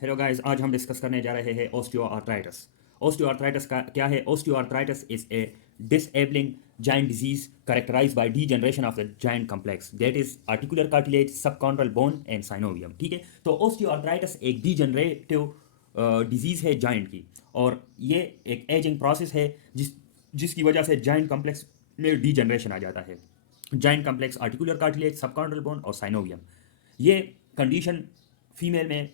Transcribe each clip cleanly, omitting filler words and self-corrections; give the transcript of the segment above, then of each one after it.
Hello guys, आज हम discuss करने जा रहे हैं ओस्टियोआर्थराइटिस। ओस्टियोआर्थराइटिस का क्या है? Osteoarthritis is a disabling joint disease characterised by degeneration of the joint complex that is articular cartilage, subchondral bone and synovium. ठीक है, तो ओस्टियोआर्थराइटिस एक डीजनरेटिव डिजीज है जाइंट की, और ये एक एजिंग प्रोसेस है जिसकी वजह से जाइंट कॉम्प्लेक्स में डीजनरेशन आ जाता है। Joint complex, articular cartilage, subchondral bone और साइनोवियम। ये कंडीशन फीमेल में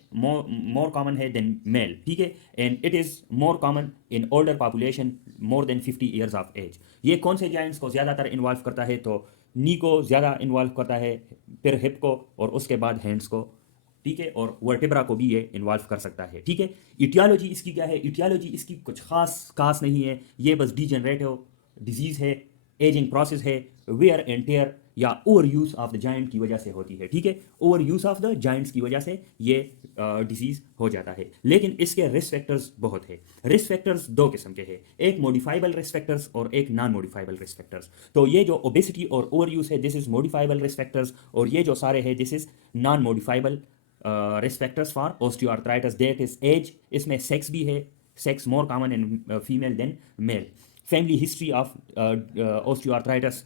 मोर कॉमन है देन मेल। ठीक है, and it is more common in older population more than 50 years of age. ये कौन से जॉइंट्स को ज़्यादातर इन्वॉल्व करता है? तो नी को ज़्यादा इन्वॉल्व करता है, फिर हिप को, और उसके बाद हैंड्स को। ठीक है, और वर्टिब्रा को भी ये इन्वॉल्व कर सकता है। ठीक है, इटियोलॉजी इसकी क्या है? इटियोलॉजी इसकी कुछ खास नहीं है, ये बस डीजनरेटिव डिजीज़ है, एजिंग प्रोसेस है, वेयर एंड टेयर या over use of the giant की वजह से होती है। ठीक है, over use of the Giants की वजह से ये डिजीज हो जाता है। लेकिन इसके रिस्क फैक्टर्स बहुत है। रिस्क फैक्टर्स दो किस्म के हैं, एक मॉडिफाइबल रिस्क फैक्टर्स और एक नॉन मॉडिफाइबल रिस्क फैक्टर्स। तो ये जो ओबेसिटी और ओवर यूज है, this is modifiable risk factors, और ये जो सारे हैं this is non modifiable risk factors for osteoarthritis. That is age, इसमें सेक्स भी है, sex more common in female than male. Family history of osteoarthritis,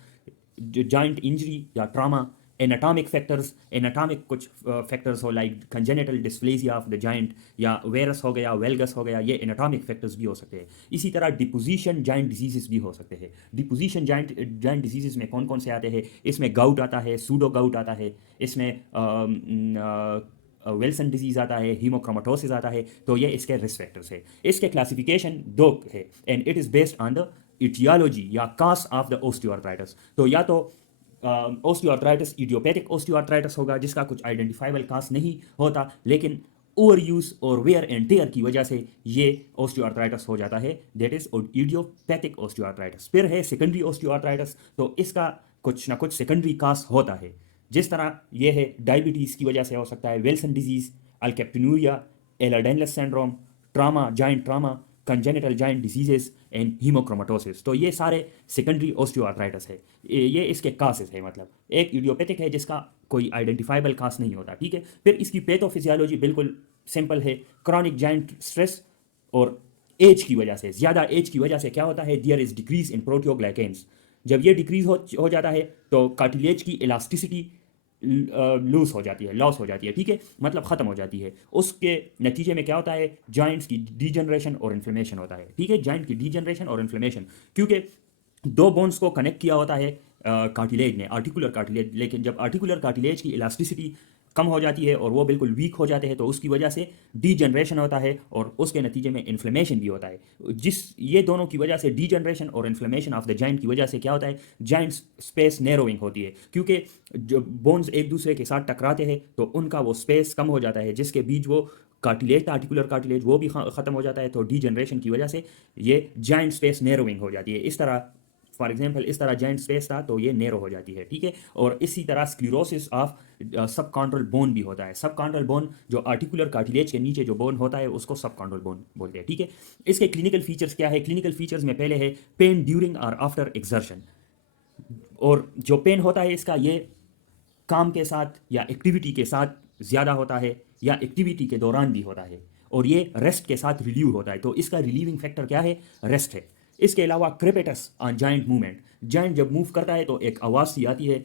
joint injury या ट्रामा, एनाटॉमिक फैक्टर्स, एनाटॉमिक कुछ फैक्टर्स हो like congenital dysplasia of the joint, या varus हो गया, valgus हो गया, ये एनाटॉमिक फैक्टर्स भी हो सकते हैं। इसी तरह डिपोजिशन जॉइंट डिजीजेस भी हो सकते हैं। डिपोजिशन जॉइंट डिजीजेस में कौन कौन से आते हैं? इसमें गाउट आता है, सूडो गाउट आता है, इसमें विल्सन डिजीज आता है, हीमोक्रोमेटोसिस आता है। तो ये इसके रिस्क फैक्टर्स है। इसके क्लासिफिकेशन दो है, and it is based on the etiology या कास ऑफ द ओस्टियोआर्थराइटिस। तो या तो ओस्टियोआर्थराइटिस इडियोपैथिक ओस्टियोआर्थराइटिस होगा जिसका कुछ आइडेंटिफाइबल कास नहीं होता, लेकिन ओवर यूज और वेयर एंड टेयर की वजह से ये ओस्टियोआर्थराइटिस हो जाता है, दैट इज इडियोपैथिक ओस्टियोआर्थराइटिस। फिर है सेकेंडरी ओस्टियोआर्थराइटिस, तो इसका कुछ ना कुछ सेकेंडरी कास होता है। जिस तरह ये है डायबिटीज़ की वजह से हो सकता है, Wilson disease, alkaptonuria, Ehlers Danlos syndrome, trauma, joint trauma, congenital joint diseases and haemochromatosis. तो ये सारे सेकेंडरी ऑस्टियोआर्थराइटिस है। ये इसके कासेस है, मतलब एक इडियोपैथिक है जिसका कोई आइडेंटिफाइबल कास नहीं होता। ठीक है, फिर इसकी पैथोफिजियोलॉजी बिल्कुल सिंपल है। क्रॉनिक जॉइंट स्ट्रेस और एज की वजह से, ज़्यादा एज की वजह से क्या होता है? There is decrease in proteoglycans. जब ये डिक्रीज हो जाता है तो कार्टिलेज की इलास्टिसिटी लूज हो जाती है, लॉस हो जाती है। ठीक है, मतलब ख़त्म हो जाती है। उसके नतीजे में क्या होता है? जॉइंट्स की डीजनरेशन और इन्फ्लेमेशन होता है। ठीक है, जॉइंट की डीजनरेशन और इन्फ्लेमेशन, क्योंकि दो बोन्स को कनेक्ट किया होता है कार्टिलेज ने, आर्टिकुलर कार्टिलेज। लेकिन जब आर्टिकुलर कार्टिलेज की इलास्टिसिटी कम हो जाती है और वो बिल्कुल वीक हो जाते हैं, तो उसकी वजह से डीजनरेशन होता है और उसके नतीजे में इन्फ्लेमेशन भी होता है। ये दोनों की वजह से, डीजनरेशन और इन्फ्लेमेशन ऑफ द जॉइंट की वजह से क्या होता है? जॉइंट स्पेस नैरोइंग होती है, क्योंकि जब बोन्स एक दूसरे के साथ टकराते हैं तो उनका वो स्पेस कम हो जाता है, जिसके बीच वो कार्टिलेज, आर्टिकुलर कार्टिलेज, वो भी ख़त्म हो जाता है। तो डीजनरेशन की वजह से ये जॉइंट स्पेस नैरोइंग हो जाती है। इस तरह फॉर एग्जांपल इस तरह जॉइंट स्पेस था तो ये नैरो हो जाती है। ठीक है, और इसी तरह स्क्लेरोसिस ऑफ सबकॉन्ड्रल बोन भी होता है। सबकॉन्ड्रल बोन, जो आर्टिकुलर कार्टिलेज के नीचे जो बोन होता है, उसको सबकॉन्ड्रल बोन बोलते हैं। ठीक है, इसके क्लिनिकल फीचर्स क्या है? क्लिनिकल फीचर्स में पहले है पेन ड्यूरिंग और आफ्टर एक्सर्शन। और जो पेन होता है इसका, ये काम के साथ या एक्टिविटी के साथ ज़्यादा होता है, या एक्टिविटी के दौरान भी होता है, और ये रेस्ट के साथ रिलीव होता है। तो इसका रिलीविंग फैक्टर क्या है? रेस्ट है। इसके अलावा क्रेपेटस ऑन जॉइंट मूवमेंट, जॉइंट जब मूव करता है तो एक आवाज़ सी आती है,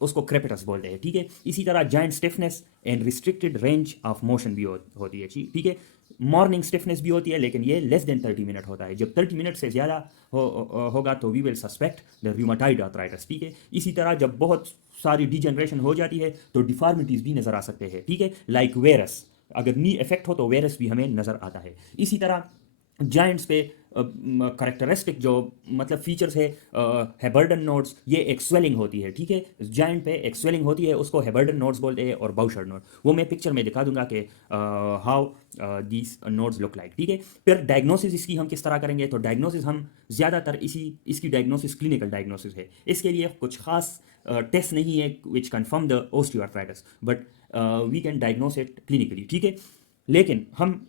उसको क्रेपेटस बोलते हैं। ठीक है, इसी तरह joint stiffness and restricted range of motion भी होती है। ठीक है, मॉर्निंग स्टिफनेस भी होती है, लेकिन ये लेस देन 30 मिनट होता है। जब 30 मिनट से ज़्यादा होगा तो we will suspect the rheumatoid arthritis. ठीक है, इसी तरह जब बहुत सारी डीजनरेशन हो जाती है तो डिफॉर्मिटीज़ भी नज़र आ सकते हैं। ठीक है, लाइक वेरस, अगर नी इफेक्ट हो तो वेरस भी हमें नज़र आता है। इसी तरह जॉइंट्स पे करेक्टरिस्टिक जो मतलब फीचर्स है, हेबर्डन नोड्स, ये एक स्वेलिंग होती है। ठीक है, जॉइंट पे एक स्वेलिंग होती है, उसको हेबर्डन नोड्स बोलते हैं, और बाउशर नोड, वो मैं पिक्चर में दिखा दूंगा कि how these nodes look like. ठीक है, फिर डायग्नोसिस इसकी हम किस तरह करेंगे? तो डायग्नोसिस हम ज़्यादातर इसकी डायग्नोसिस क्लिनिकल डायग्नोसिस है। इसके लिए कुछ खास टेस्ट नहीं है which confirm the osteoarthritis, but we can diagnose it clinically. ठीक है, लेकिन हम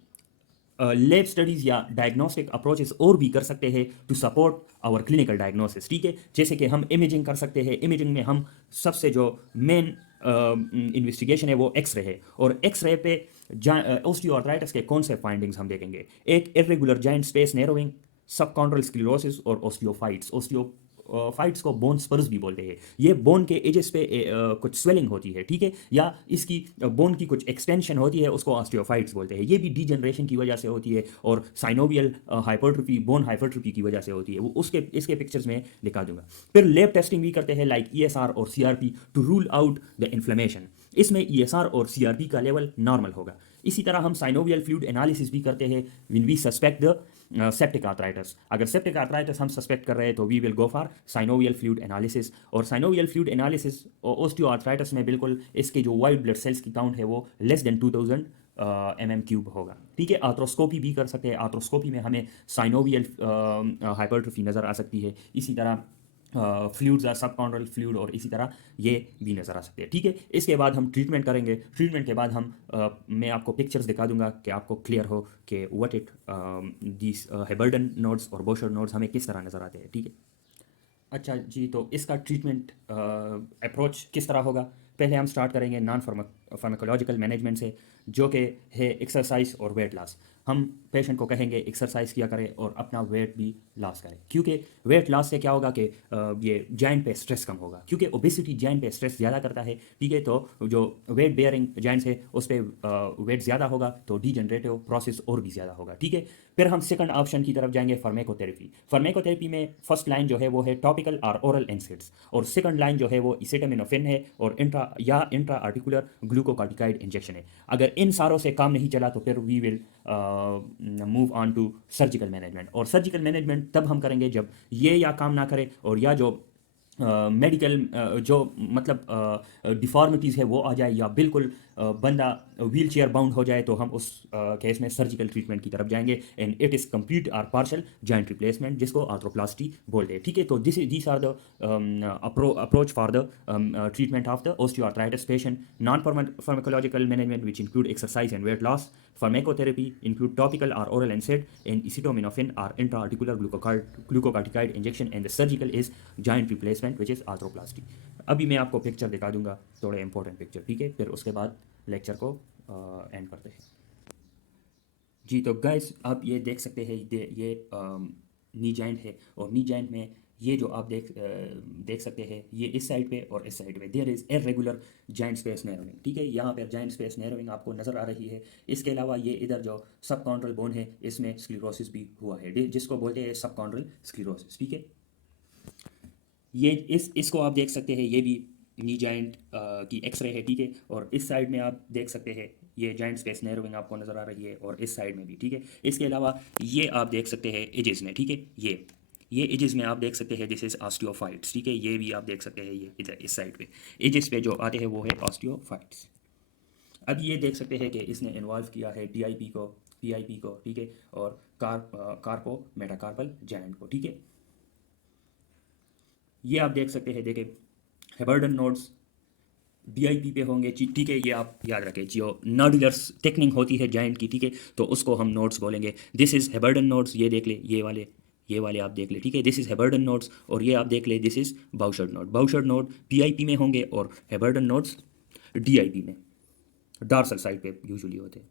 लैब स्टडीज़ या डायग्नोस्टिक अप्रोचेस और भी कर सकते हैं to support our clinical diagnosis. ठीक है, जैसे कि हम इमेजिंग कर सकते हैं। इमेजिंग में हम सबसे जो मेन इन्वेस्टिगेशन है वो एक्सरे है, और एक्सरे पे ओस्टियोआर्थराइटिस के कौन से फाइंडिंग्स हम देखेंगे। एक irregular joint space narrowing, subchondral sclerosis और ओस्टियोफाइट्स। ओस्टियोफाइट्स को बोन स्पर्स भी बोलते हैं। ये बोन के एजेस पे कुछ स्वेलिंग होती है, ठीक है, या इसकी बोन की कुछ एक्सटेंशन होती है, उसको ऑस्टियोफाइट्स बोलते हैं। ये भी डीजनरेशन की वजह से होती है और साइनोवियल हाइपरट्रोफी, बोन हाइपरट्रोफी की वजह से होती है। वो उसके इसके पिक्चर्स में दिखा दूंगा। फिर लैब टेस्टिंग भी करते हैं लाइक ईएसआर और CRP to rule out the inflammation. इसमें ईएसआर और सीआरपी का लेवल नॉर्मल होगा। इसी तरह हम साइनोवियल फ्लूइड एनालिसिस भी करते हैं when we suspect the septic arthritis. अगर सेप्टिक आर्थराइटिस हम सस्पेक्ट कर रहे हैं तो we will go for synovial fluid analysis. और synovial fluid analysis osteoarthritis में बिल्कुल इसके जो वाइट ब्लड सेल्स की काउंट है वो लेस देन 2000 mm³ होगा, ठीक है। आर्थ्रोस्कोपी भी कर सकते हैं। आर्थ्रोस्कोपी में हमें साइनोवियल हाइपरट्रोफी नज़र आ सकती है। इसी तरह फ्लूइड्स आर सबकॉन्ड्रल फ्लूइड और इसी तरह ये भी नज़र आ सकते हैं, ठीक है। इसके बाद हम ट्रीटमेंट करेंगे। ट्रीटमेंट के बाद हम मैं आपको पिक्चर्स दिखा दूंगा कि आपको क्लियर हो कि व्हाट इट दिस हेबर्डन नोड्स और बोशर नोड्स हमें किस तरह नज़र आते हैं, ठीक है। अच्छा जी, तो इसका ट्रीटमेंट अप्रोच किस तरह होगा। पहले हम स्टार्ट करेंगे नॉन फार्माकोलॉजिकल मैनेजमेंट से, जो कि है एक्सरसाइज और वेट लॉस। हम पेशेंट को कहेंगे एक्सरसाइज किया करें और अपना वेट भी लॉस करें, क्योंकि वेट लॉस से क्या होगा कि ये जॉइंट पे स्ट्रेस कम होगा, क्योंकि ओबेसिटी जॉइंट पे स्ट्रेस ज़्यादा करता है, ठीक है। तो जो वेट बेयरिंग जॉइंट्स है उस पर वेट ज़्यादा होगा तो डीजनरेटिव प्रोसेस और भी ज़्यादा होगा, ठीक है। फिर हम सेकंड ऑप्शन की तरफ जाएंगे, फार्माकोथेरेपी। फार्माकोथेरेपी में फर्स्ट लाइन जो है वो है टॉपिकल और ओरल एनसेड्स, और सेकंड लाइन जो है वो एसिटामिनोफेन है और इंट्रा आर्टिकुलर ग्लूकोकॉर्टिकाइड इंजेक्शन है। अगर इन सारों से काम नहीं चला तो फिर we will move on to surgical management. और सर्जिकल मैनेजमेंट तब हम करेंगे जब ये या काम ना करे और या जो मेडिकल जो मतलब डिफॉर्मिटीज़ है वो आ जाए, या बिल्कुल बंदा व्हील चेयर बाउंड हो जाए, तो हम उस केस में सर्जिकल ट्रीटमेंट की तरफ जाएंगे। एंड इट इज़ कंप्लीट और पार्शल जॉइंट रिप्लेसमेंट, जिसको आर्थ्रोप्लास्टी बोलते हैं, ठीक है। तो this are the approach for the treatment of the osteoarthritis patient. Non-pharmacological management, which include exercise and weight loss. Pharmacotherapy include topical or oral NSAID and acetaminophen or intra-articular glucocorticoid injection, and the surgical is joint replacement, which is arthroplasty. अभी मैं आपको picture दिखा दूंगा, थोड़े important picture, ठीक है। फिर उसके बाद लेक्चर को एंड करते हैं जी। तो गाइस आप ये देख सकते हैं, ये नी जॉइंट है, और नी जॉइंट में ये जो आप देख सकते हैं, ये इस साइड पे और इस साइड पे there is irregular joint space narrowing, ठीक है। यहाँ पर जॉइंट स्पेस नैरोइंग आपको नज़र आ रही है। इसके अलावा ये इधर जो सबकॉन्ड्रल बोन है इसमें स्क्लेरोसिस भी हुआ है, जिसको बोलते हैं सबकॉन्ड्रल स्क्लेरोसिस, ठीक है। ये इसको आप देख सकते हैं, ये भी नी जॉइंट की एक्सरे है, ठीक है। और इस साइड में आप देख सकते हैं ये जॉइंट स्पेस नैरोइंग आपको नज़र आ रही है, और इस साइड में भी, ठीक है। इसके अलावा ये आप देख सकते हैं एजेस में, ठीक है। ये एजेस में आप देख सकते हैं दिस इज ऑस्टियोफाइट्स, ठीक है। ये भी आप देख सकते हैं, ये इधर इस साइड पे एजेस पे जो आते हैं वो है ऑस्टियोफाइट्स। अब ये देख सकते हैं कि इसने इन्वॉल्व किया है डीआईपी को, पीआईपी को, ठीक है, और कार्पो मेटाकार्पल जॉइंट को, ठीक है। ये आप देख सकते हैं, देखिए हेबर्डन नोड्स डीआईपी पे होंगे, ठीक है। ये आप याद रखें, जो नॉडुलर टेक्निक होती है जॉइंट की, ठीक है, तो उसको हम नोड्स बोलेंगे। दिस इज हेबर्डन नोड्स, ये देख ले, ये वाले आप देख ले, ठीक है। दिस इज हेबर्डन नोड्स, और ये आप देख ले this is Bouchard node. Bouchard node PIP में होंगे और हेबर्डन नोड्स डीआईपी में, डार्सल साइड पे यूजुअली होते हैं।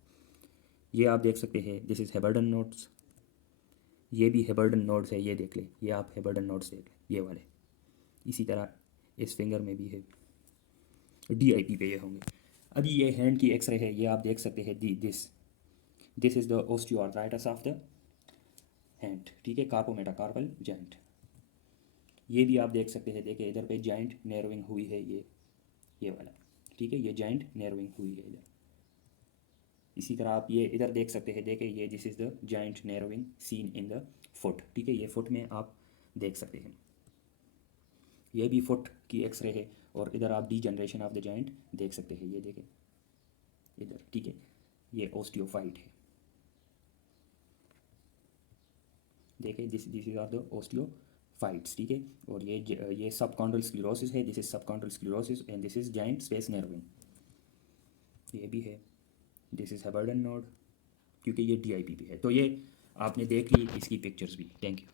ये आप देख सकते हैं दिस इज हेबर्डन नोड्स, ये भी हेबर्डन नोड्स है, ये देख ले, ये आप हेबर्डन नोड्स देख ले, ये वाले। इसी तरह इस फिंगर में भी है, डीआईपी पे ये होंगे। अभी ये हैंड की एक्सरे है, ये आप देख सकते हैं this is the osteoarthritis of the hand, ठीक है, कार्पो मेटाकार्पल जॉइंट। ये भी आप देख सकते हैं, देखिए इधर पे जॉइंट नैरोइंग हुई है, ये वाला, ठीक है, ये जॉइंट नैरोइंग हुई है इधर। इसी तरह आप ये इधर देख सकते हैं, देखिए ये this is the joint narrowing seen in the foot, ठीक है। ये फुट में आप देख सकते हैं, ये भी फुट की एक्सरे है, और इधर आप D generation of the joint देख सकते हैं, ये देखें इधर, ठीक है। ये ओस्टियोफाइट है, देखें this is are the osteophytes, ठीक है। और ये सबकॉन्ड्रल स्क्लेरोसिस है, this is subchondral sclerosis, and this is joint space narrowing, ये भी है। दिस इज हेबर्डन नोड, क्योंकि ये डीआईपी भी है। तो ये आपने देख ली इसकी पिक्चर्स भी। Thank you.